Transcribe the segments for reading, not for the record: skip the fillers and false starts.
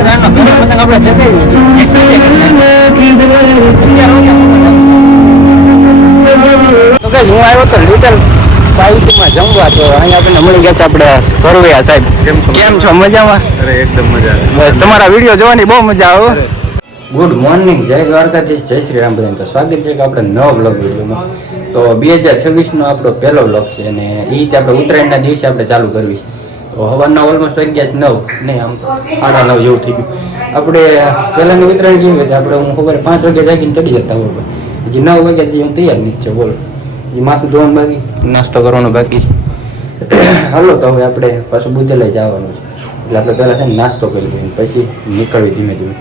ઉત્તરાયણમાં પહેલો પતંગ આપણે ચગાવી તો કે હું આવ્યો તો લિટલ બાઈકમાં જમવા તો અહીંયા આપણને મળી ગયા છે આપણે સરવૈયા સાહેબ. કેમ છો? મજામાં? અરે એકદમ મજા આવે. બસ તમારા વિડીયો જોવાની બહુ મજા આવે. ગુડ મોર્નિંગ, જય દ્વારકાધીશ, જય શ્રી રામ બધાને. તો સ્વાગત છે કે આપણે નવો બ્લોગ વિડીયોમાં. તો 2026નો આપણો પહેલો બ્લોગ છે અને એ રીતે આપણે ઉત્તરાયણના દિવસે આપણે ચાલુ કરવી છે. તો સવારના ઓલમોસ્ટ 9 નહીં, આમ 8:30 જેવું થઈ ગયું. આપણે પહેલાંની ઉત્તરાયણ કેવી હતી, આપણે હું ખબર 5 વાગે જાગીને ચડી જતા હોય, હજી 9 વાગ્યાથી હું તૈયાર નહીં છે. બોલો, હજી માથું ધોવાનું બાકી, નાસ્તો કરવાનો બાકી છે. હાલો તો હવે આપણે પાછું બુધેલાઈ જવાનું છે, એટલે આપણે પહેલાં છે ને નાસ્તો કરી લઈએ પછી નીકળવી ધીમે ધીમે.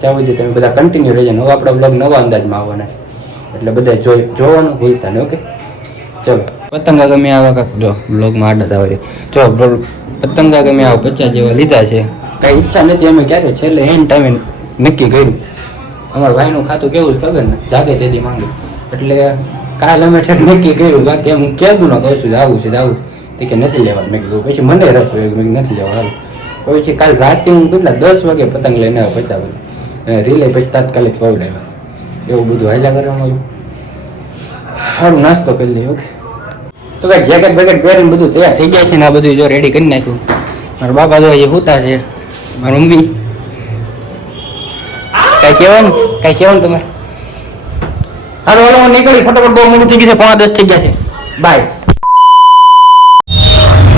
ત્યાં પછી તમે બધા કન્ટિન્યુ રહેજો. હવે આપણા બ્લોગ નવા અંદાજમાં આવવાના છે, એટલે બધા જોવાનું ભૂલતા નહીં. ઓકે, ચલો. પતંગા ગમે આવા કાંક જો બ્લોગમાં આડત આવે જો પતંગા ગમે આવા 50 જેવા લીધા છે. કાંઈ ઈચ્છા નથી, અમે ક્યારે છેલ્લે એન્ડ ટાઈમે નક્કી કર્યું. અમારા ભાઈનું ખાતું કેવું છે ખબર ને, જાગે તેથી માંગે. એટલે કાલ અમે નક્કી કર્યું, બાકી એમ કહેતું ના કહીશું આવું છે આવું તે કે નથી લેવાનું. મેં કીધું પછી મને રસ હોય, મેં નથી લેવા હાલ. પછી કાલ રાતે હું કેટલા 10 વાગે પતંગ લઈને આવ્યો 50 વાગે, રીલે પછી તાત્કાલિક પવડાવ્યા. એવું બધું હાલ્યા કરે અમારું. સારું, નાસ્તો કરી લઈએ. ઓકે, તો ભાઈ જેકેટ બેકેટ પહેરીને બધું તૈયાર થઈ જાય છે ને આ બધું જો રેડી કરી નાખ્યું. મારા બાપા તો હજી સૂતા છે, મારી મમ્મી. કાંઈ કહેવાનું તમારે? હારું હાલો, હું નીકળી ફટાફટ, બહુ મોડું થઈ ગયું છે, 9:45 થઈ ગયા છે. બાય.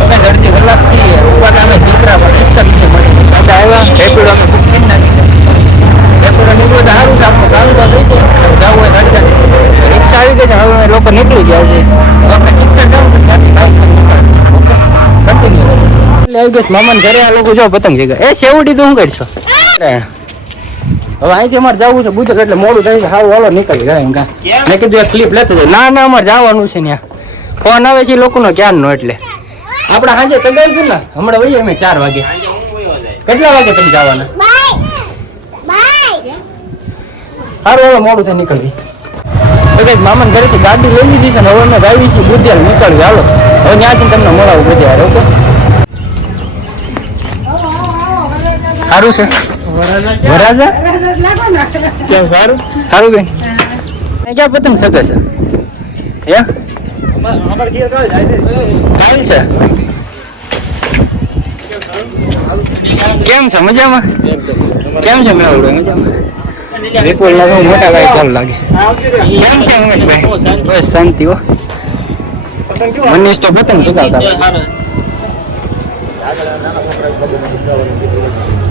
અમે ઘરથી કલાકથી ઉપવાના અમે ચિત્રા રિક્ષા નીચે મળી દાદા આવ્યા. રેપિડો અમે બુક કરી નાખી. રેપિડો નીકળ્યું તો સારું છે, આપણું ચાલુ તો થઈ જાય, જવું હોય ઘરથી રિક્ષા આવી ગઈ છે. હવે લોકો નીકળી ગયા છે, આપણે શિક્ષણ જવું તો ત્યાંથી બાઇક નીકળ્યું. Okay, continue. એટલે આવી ગઈ મામાને ઘરે આ લોકો જો પતંગ જગ્યા. એ સેવડી તો શું કરશો? હવે અહીંથી અમારે જવું છે બુધર, એટલે મોડું થાય છે. સારું હાલો નીકળી ગયા. એમ મેં કીધું એક ક્લિપ લેતો જાય. ના અમારે જવાનું છે ત્યાં. ફોન આવે છે લોકોનો ક્યારનો, એટલે આપણે સાંજે તગાઈશું ને, હમણાં વહીએ અમે 4 વાગે. કેટલા વાગે તમે જવાના? સારું હવે મોડું થાય નીકળવી. તો કઈ મામાને ઘરેથી ગાડી લઈ લીધી છે ને, હવે અમે આવી છીએ બુધેલ નીકળવી. હાલો હવે ત્યાંથી તમને મળાવું બધે યાર. ઓકે, સારું છે વરાજા. કેમ સારું? સારું બેન, ક્યાં પતંગ શકે છે? હે કાલ છે? કેમ છે? મજામાં? કેમ છે? મેં મજામાં. વિપુલ લાગે મોટા ભાઈ, ચાલુ લાગે. કેમ છે ઉમેશભાઈ? બસ શાંતિ હો. મનીષ તો પતંગ ચગાવતા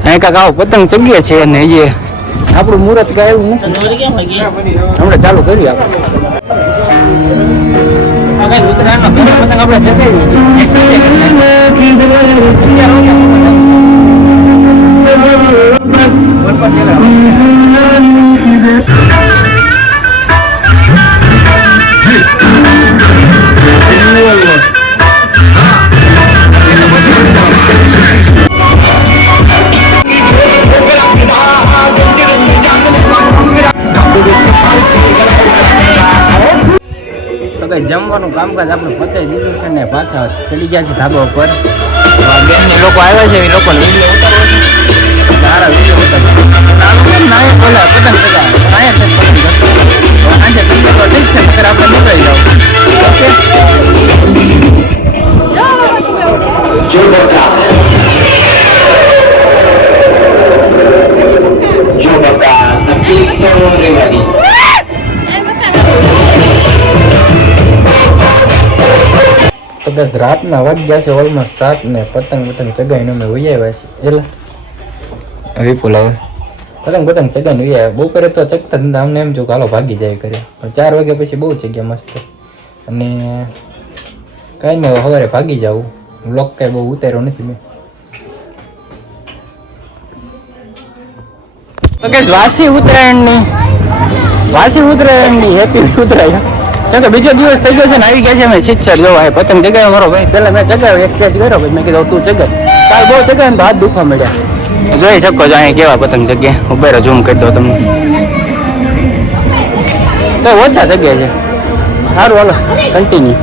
અહીં કાંક આવો પતંગ ચગીએ છે અને એ આપણું મુહૂર્ત કાંઈ એવું નથી. હમણાં ચાલુ કરીએ આપણે. ઉત્તરાયણમાં પહેલો પતંગ આપણે ચગાવી. જમવાનું કામકાજ આપણે પતાવી દીધું છે ને પાછા ચડી ગયા છે ધાબા ઉપર. બેનને લોકો આવ્યા છે, એ લોકોને વિડીયો ઉતારવો છે, સારા વિડીયો ઉતારવા બોલા પતંગ બધા સાંજે ઠીક છે, નકર આપણે નીકળી જાવ. ઓકે, તો બસ રાતના વાગ્યા છે ઓલમોસ્ટ 7 ને પતંગ ચગાવીને અમે વહી આવ્યા છીએ. એટલે વિપુલ હવે પતંગ ચગાવીને વહી આવ્યા. બપોરે તો ચગતા ધંધા અમને એમ જો કે હાલો ભાગી જાય કરે, પણ 4 વાગ્યા પછી બહુ ચગ્યા મસ્ત. અને કાંઈ નહીં, સવારે ભાગી જાવું. બ્લોગ કાંઈ બહુ ઉતાર્યો નથી મેં. તો કે વાસી ઉત્તરાયણની હેપી ઉત્તરાયણ. કેમ કે બીજો દિવસ થઈ ગયો છે ને, આવી ગયા છે અમે શિક્ષર જોવા. પતંગ ચગાવ્યો મારો ભાઈ, પહેલા મેં ચગાવ્યો એક્સચેન્જ કર્યો, પછી મેં કીધું તું ચગાવ. કાલ બહુ ચગાવે તો હાથ દુખવા મળ્યા. જોઈ શકો છો અહીં કેવા પતંગ જગ્યા. ઉભેરો ઝૂમ કરી દો તમને, તો ઓછા જગ્યા છે. સારું હાલો કન્ટિન્યુ.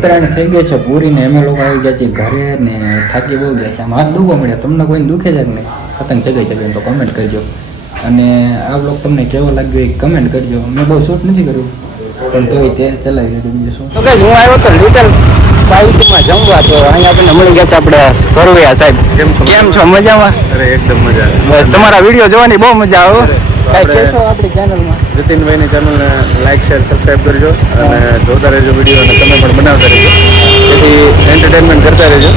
ઉત્તરાયણ થઈ ગઈ છે પૂરી ને અમે લોકો આવી ગયા છીએ ઘરે ને થાકી બહુ ગયા છે. આમ હાથ દુખવા મળ્યા. તમને કોઈને દુખે છે કે નહીં? પતંગ ચગાઈ ચગાવીને તો કમેન્ટ કરજો. અને આ બ્લોગ તમને કેવો લાગ્યો એ કમેન્ટ કરજો. મેં બહુ શૂટ નથી કર્યું પણ તોય તે ચલાવી લીધું. બીજું શું તો હું આવ્યો તો લિટલ સ્પાઇસીમાં જમવા. તો અહીંયા આપણને મળી ગયા છે આપણે સરવૈયા સાહેબ. કેમ છો? મજામાં? અરે એકદમ મજા આવે. બસ તમારા વિડીયો જોવાની બહુ મજા આવે. કાંઈ કહેશો આપણી ચેનલમાં? જતીનભાઈની ચેનલને લાઈક શેર સબસ્ક્રાઈબ કરજો અને જોતા રહેજો વિડીયો અને તમે પણ બનાવતા રહેજો જેથી એન્ટરટેનમેન્ટ કરતા રહેજો.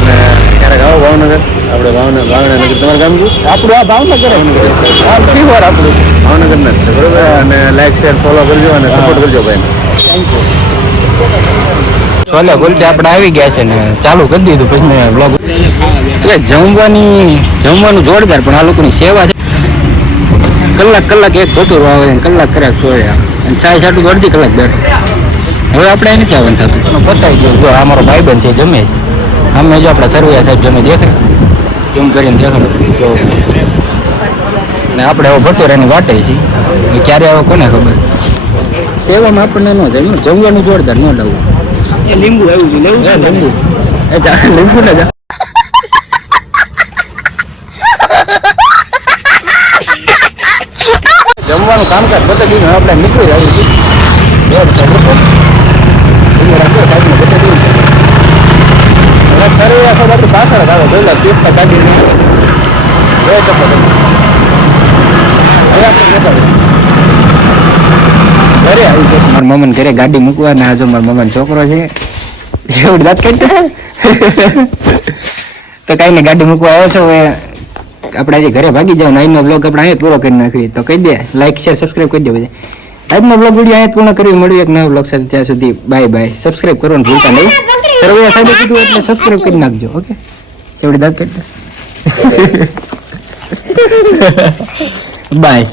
અને ક્યારેક આવો ભાવનગર, આપણે ભાવનગર તમારું ગામ શું? આપણું આ ભાવનગર શિહોર આપણું ભાવનગરના જ છે બરોબર. અને લાઈક શેર ફોલો કરજો અને સપોર્ટ કરજો ભાઈને. Thank you. છોલે કુલચા આપણે આવી ગયા છે ને ચાલુ કરી દીધું. પછી મેં બ્લોગ એટલે જમવાનું જોરદાર. પણ આ લોકોની સેવા છે. કલાક એક કટોરો આવે કલાક કર્યા છોડે અને ચાય છાટું તો અડધી કલાક બેઠો. હવે આપણે એ નથી આવવાનું થતું. પતાવી ગયું. જો આ મારો ભાઈબંધ છે જમે. અમે જો આપણા સરવૈયા સાહેબ જમે દેખાય કેમ કરીને દેખાડો જો. ને આપણે હવે ભટોરાની વાટે છીએ. ક્યારે આવે કોને ખબર. સેવામાં આપણને ન જાય. જમવાનું જોરદાર ન લાવું. એ લીંબુ આવ્યું છે. લેવું છે લીંબુ? એ લીંબુ ને જા. જમવાનું કામકાજ બતાવી દીધું. આપણે નીકળી આવ્યું છે. સરવૈયા સાહેબ આપણી પાછળ આવે. જોઈ સ્વિફ્ટ ગાડી જોઈ શકો તમે. હવે આપણે ઘરે આવી ગયા. મારા મમ્માને ઘરે ગાડી મૂકવા ને આ જો મારા મમ્માનો છોકરો છે જેવડી દાંત કાઢતા. તો કાંઈ ને ગાડી મૂકવા આવ્યો છો. હવે આપણે આજે ઘરે ભાગી જાવ ને આજનો બ્લોગ આપણે અહીંયા પૂરો કરી નાખીએ. તો કહી દે લાઈક શેર સબસ્ક્રાઈબ કરી દે. બધા આજનો બ્લોગ વિડીયો અહીંયા પૂર્ણ કરવી. મળ્યું એક નવો બ્લોગ સાથે. ત્યાં સુધી બાય બાય. સબસ્ક્રાઈબ કરવાનું ભૂલતા નહીં. સરવૈયા સાહેબે કીધું એટલે સબસ્ક્રાઈબ કરી નાખજો. ઓકે સેવડી દાંત કાઢતા. બાય.